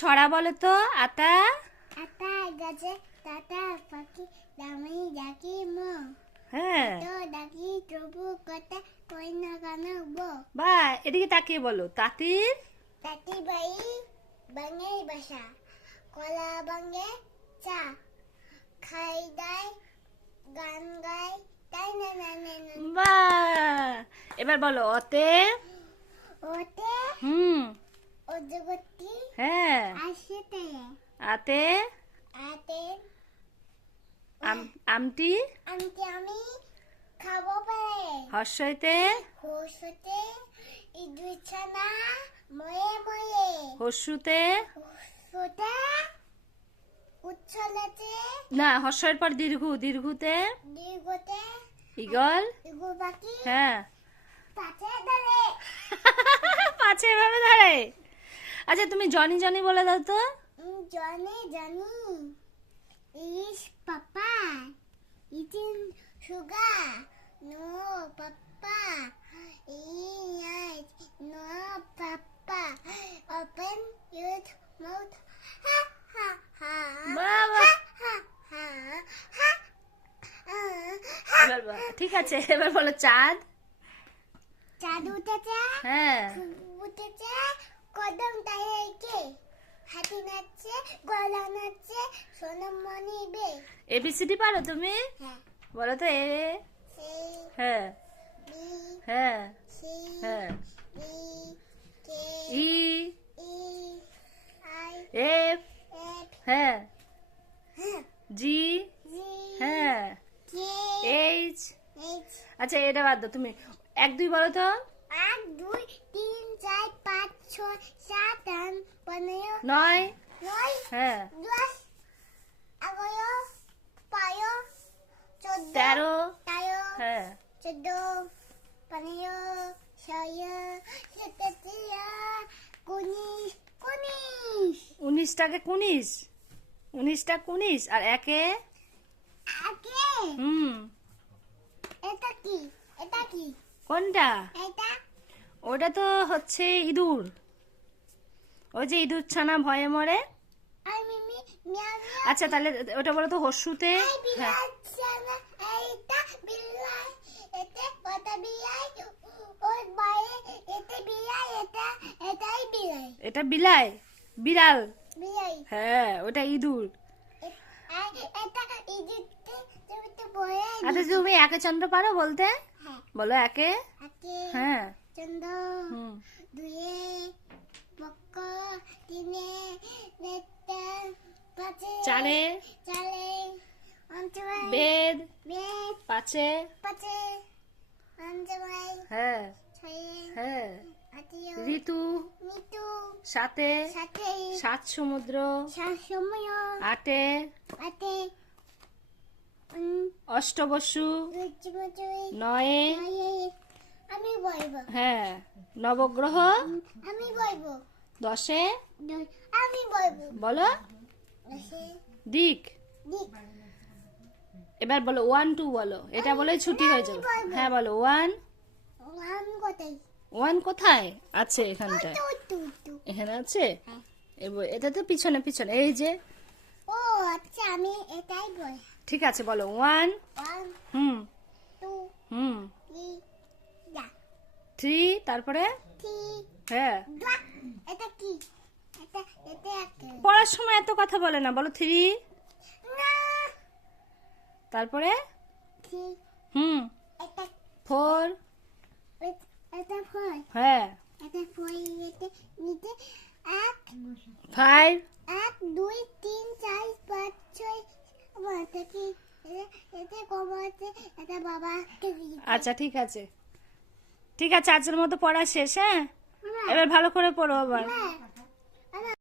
ছড়া বলো তো। আতা আতা গাছে টাটা পাখি দামি ডাকি মো হ্যাঁ তো ডাকি তবু কথা কই না গান বো বা এদিকে তাকিয়ে বলো। তাঁতির তাতি বাই বাঙে বাসা কলা বাঙে চা খাই দাই গান গাই তাই না না না না বা এবার বলো অতে ওতে অজগতি হ্যাঁ আসতে আতে আতে আমটি আমি খাবো পারে হর্ষইতে হোসতে ইদুছনা ময়ে ময়ে হর্ষুতে হোসতে উচ্ছলতে না হর্ষের পর দীর্ঘতে দীর্ঘতে ইগল ইগু বাকি হ্যাঁ পাছে ধরে পাছে এভাবে ধরে। আচ্ছা তুমি জনি জনি বলে দাও তো। জানি জানি yes papa eating sugar no papa eat no papa open your mouth ha ha ha বাবা হা হা এবার ঠিক আছে এবার বলো চাঁদ চাঁদ উঠেছে হ্যাঁ উঠেছে কদম তাইকে হাতি নাচছে গলা নাচছে সোনামণি বে এবিসিডি পারো তুমি? হ্যাঁ বলো তো এ সেই হ্যাঁ বি হ্যাঁ সি হ্যাঁ B K E E I F F হ্যাঁ হ্যাঁ জি জি হ্যাঁ কে এইচ। এইচ আচ্ছা এটা বাদ দাও তুমি 1 2 বলো তো। 1 2 3 4 5 6 7 8 15 9 9 হ্যাঁ 10 11 12 14 13 13 হ্যাঁ 14 15 16 17 19 19টাকে 19 19টা 19 আর একে আগে এটা কি কোনটা? এটা ওটা তো হচ্ছে ইঁদুর। ওই যে ইঁদুর ছানা ভয়ে মরে। আই মিমি মিয়াও মিয়াও আচ্ছা তাহলে ওটা বলো তো হর্ষুতে এই হ্যাঁ বিলাই ছানা এইটা বিলাই এতে ওটা বিলাই ওই বাইরে এতে বিলাই এটাই বিলাই এটা বিলাই বিড়াল বিলাই হ্যাঁ ওটা ইঁদুর। এটা ইজিপ্টে তুমি তো বলে আচ্ছা তুমি একে চন্দ্র পারো বলতে? হ্যাঁ বলো একে আকে হ্যাঁ চন্দ্র হুম দুয়ে পক্ক তিনে নেতে পাঁচে চারে চালে অঞ্চলে বেদ বেদ পাঁচে পাঁচে অঞ্চলে হ্যাঁ ছয়ে হ্যাঁ আটিও ঋতু মিতু সাতে সাথে 7 সমুদ্র সময় আটে আতে অষ্টবসু রুচিমচুই নয়ে আমি বলবো হ্যাঁ নবগ্রহ আমি বলবো 10 আমি বলবো বলো দিক। দিক এবার বলো 1 2 বলো এটা বলেই ছুটি হয়ে যাবে। বলবো। হ্যাঁ বলো 1 আমি কোথায় 1 কোথায় আছে? এখানটায় তু এখানে আছে। হ্যাঁ। এটা তো পিছনে পিছনে এই যে। ও আচ্ছা আমি এটাই বল ঠিক আছে বলো 1 1 হুম 2 হুম 3 যা 3 তারপরে 3 হ্যাঁ এটা কি এটা এটা একটা পড়ার সময় এত কথা বলে না। বলো 3 না তারপরে 3 হুম এটা 4 এটা ফল হ্যাঁ এটা ফল নিতে নিতে 5 1 2 3 4 5 6 বলতে কি এতে কম আছে এটা বাবা আচ্ছা ঠিক আছে ঠিক আছে আজকের মতো পড়া শেষ। হ্যাঁ এবার ভালো করে পড়ো আবার।